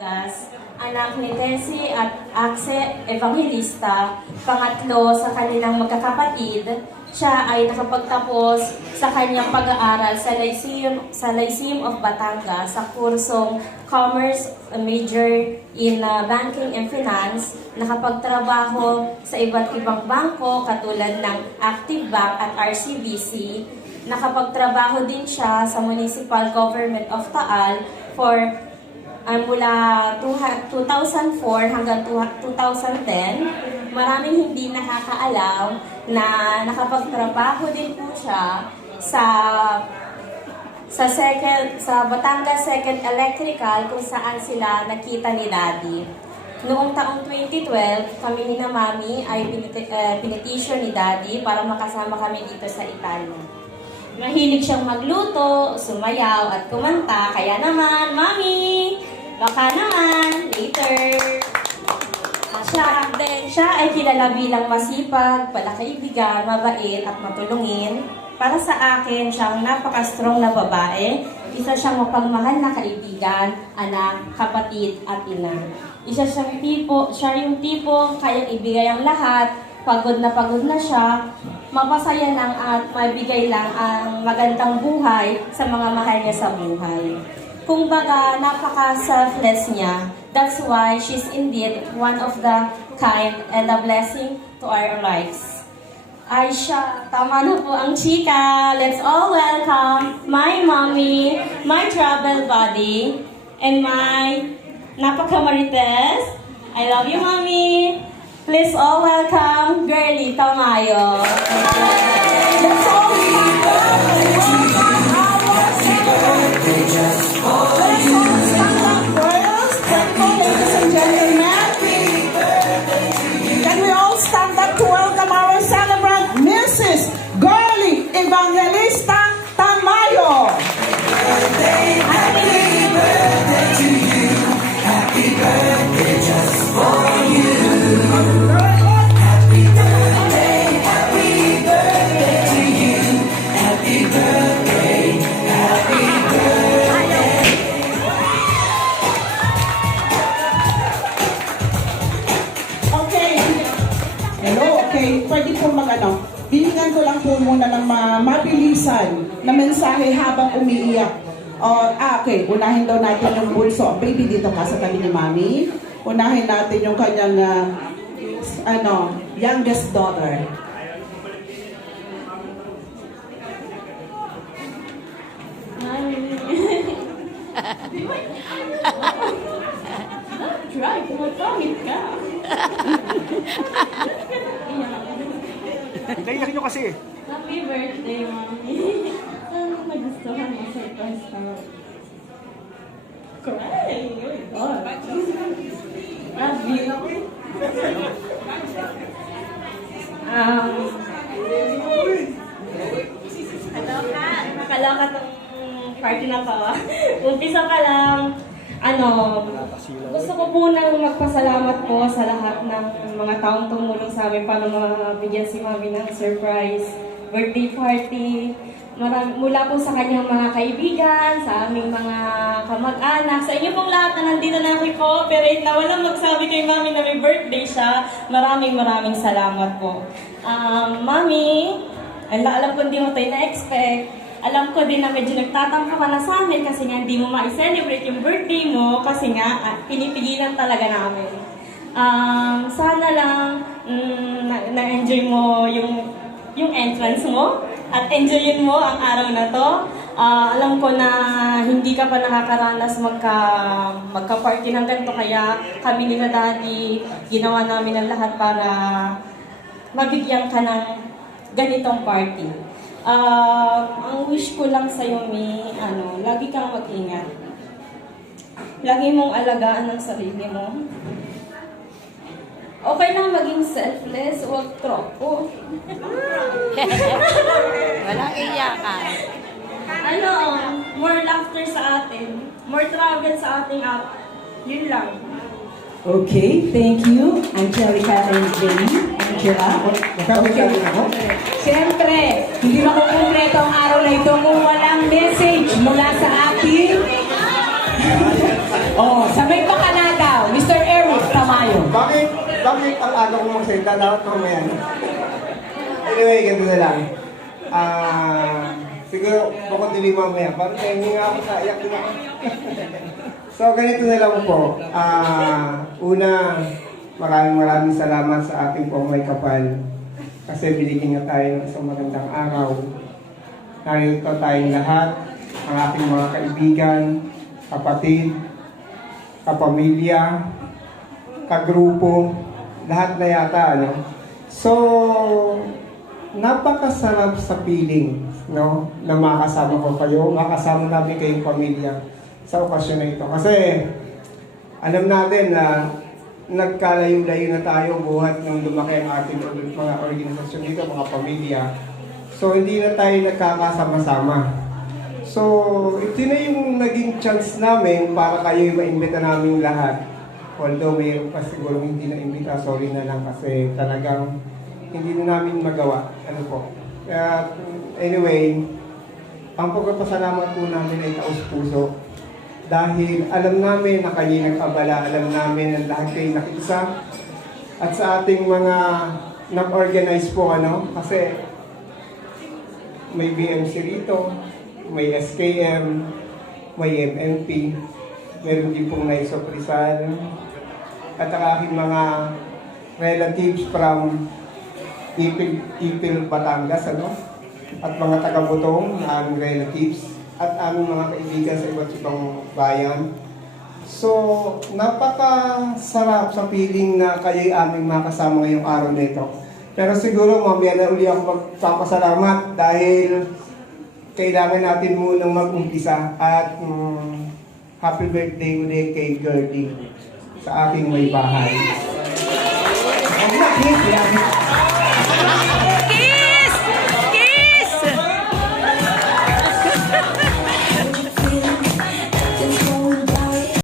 Gas, anak ni Tessie at Axe Evangelista, pangatlo sa kanilang magkakapatid. Siya ay nakapagtapos sa kanyang pag-aaral sa Lyceum of Batangas sa kursong Commerce major in Banking and Finance. Nakapagtrabaho sa iba't ibang bangko katulad ng Active Bank at RCBC. Nakapagtrabaho din siya sa Municipal Government of Taal for mula 2004 hanggang 2010. Maraming hindi nakakaalam na nakapagtrabaho din po siya sa Batangas Second Electrical kung saan sila nakita ni Daddy. Noong taong 2012, kami ni na Mami ay pinetition ni Daddy para makasama kami dito sa Italia. Mahilig siyang magluto, sumayaw at kumanta, kaya naman, Mami, baka naman, later. Siya ay kilala bilang masipag, palakaibigan, mabait at matulungin. Para sa akin, siyang napaka-strong na babae. Isa siyang mapagmahal na kaibigan, anak, kapatid at ina. Siya yung tipo kayang ibigay ang lahat. Pagod na siya, mapasaya lang at mabigay lang ang magandang buhay sa mga mahal niya sa buhay. Kung baga, napaka-selfless niya. That's why she's indeed one of the kind and a blessing to our lives. Aisha, tama na po ang chika. Let's all welcome my mommy, my travel buddy, and my napaka-marites. I love you, mommy. Please all welcome Girlie Tamayo. Let's all stand up to welcome our celebrant, Mrs. Girlie Evangelista Tamayo. Happy birthday to you. Happy birthday just for you. Happy birthday to you. Happy birthday, happy birthday. Okay. Hello, okay. Pwede po bibigyan ko lang po muna ng mabilisan na mensahe habang umiiyak. Okay, unahin daw natin yung bulso. Baby, dito ka sa tabi ni Mami. Unahin natin yung kanyang youngest daughter. Try, kumakamit ka. Iyak nyo kasi. Happy birthday, Mami. Sana nagustuhan mo sa first time. Cry! Oh my God. Love you. Nakakaloka tong party na to. Umpisa pa lang, gusto ko po nang magpasalamat po sa lahat ng mga taong tumulong sa amin para mabigyan si Mami ng surprise birthday party. Mula po sa kanyang mga kaibigan, sa aming mga kamag-anak, sa inyo pong lahat na nandito na nag-cooperate na walang magsabi kay Mami na may birthday siya. Maraming salamat po. Mami, alam ko hindi mo tayo na-expect. Alam ko din na medyo nagtatampo ka na sa amin kasi nga hindi mo ma-celebrate yung birthday mo kasi nga pinipigilan talaga namin. Sana lang na-enjoy mo yung entrance mo at enjoyin mo ang araw na to. Alam ko na hindi ka pa nakakaranas magka-party ng ganito kaya kami ni Daddy ginawa namin ang lahat para mabigyan ka ng ganitong party. Ang wish ko lang sa'yo, Mi, lagi kang mag-ingat. Lagi mong alagaan ang sarili mo. Okay lang maging selfless, huwag tropo. Walang iyakan. More laughter sa atin, more travel sa ating app. Yun lang. Okay, thank you, Angelica and Jenny. Angela, Siyempre, hindi makukumpleto ang araw na ito kung walang message mula sa ating Oh, sabay pa ka na daw, Mr. Eric Tamayo. Bakit ang aga kong magsalita? Dapat mamaya na. Anyway, ganito na lang. Siguro, bukod din mamaya. Parang hindi nga ako sa iyak din ako. So, ganito na lang po. Una, maraming salamat sa ating pong may kapal. Kasi binigyan nga tayo ng isang magandang araw. Narito tayong lahat, ang aking mga kaibigan, kapatid, kapamilya, kagrupo, lahat na yata, ano. So, napakasarap sa feeling, no, na makasama ko kayo, makasama namin kayong pamilya sa okasyon na ito. Kasi, alam natin na nagkalayo-layo na tayo buhat nung lumaki ang ating mga organisasyon dito, mga pamilya. So, hindi na tayo nagkakasama-sama. So, ito na yung naging chance namin para kayo ma-imbita namin lahat. Although mayroon pa siguro hindi na-imbita, sorry na lang kasi talagang hindi na namin magawa. Ano po. Anyway, ang pagpapasalamat po namin ay taos-puso. Dahil alam namin na kayo nag-abala, alam namin na lahat kayo nakisa. At sa ating mga nag-organize po, ano, kasi may BMC rito, may SKM, may MNP, meron din pong Naisop Rizal, at ang aking mga relatives from Ipil, Batangas, ano? At mga taga-Butong na aming relatives, at aming mga kaibigan sa iba't ibang bayan. So, napakasarap sa feeling na kayo'y aming makasama ngayong araw na ito. Pero siguro mamaya na uli ako magpapasalamat dahil kailangan natin munang mag-umpisa at happy birthday ulit kay Gertie sa aking may bahay. Yes,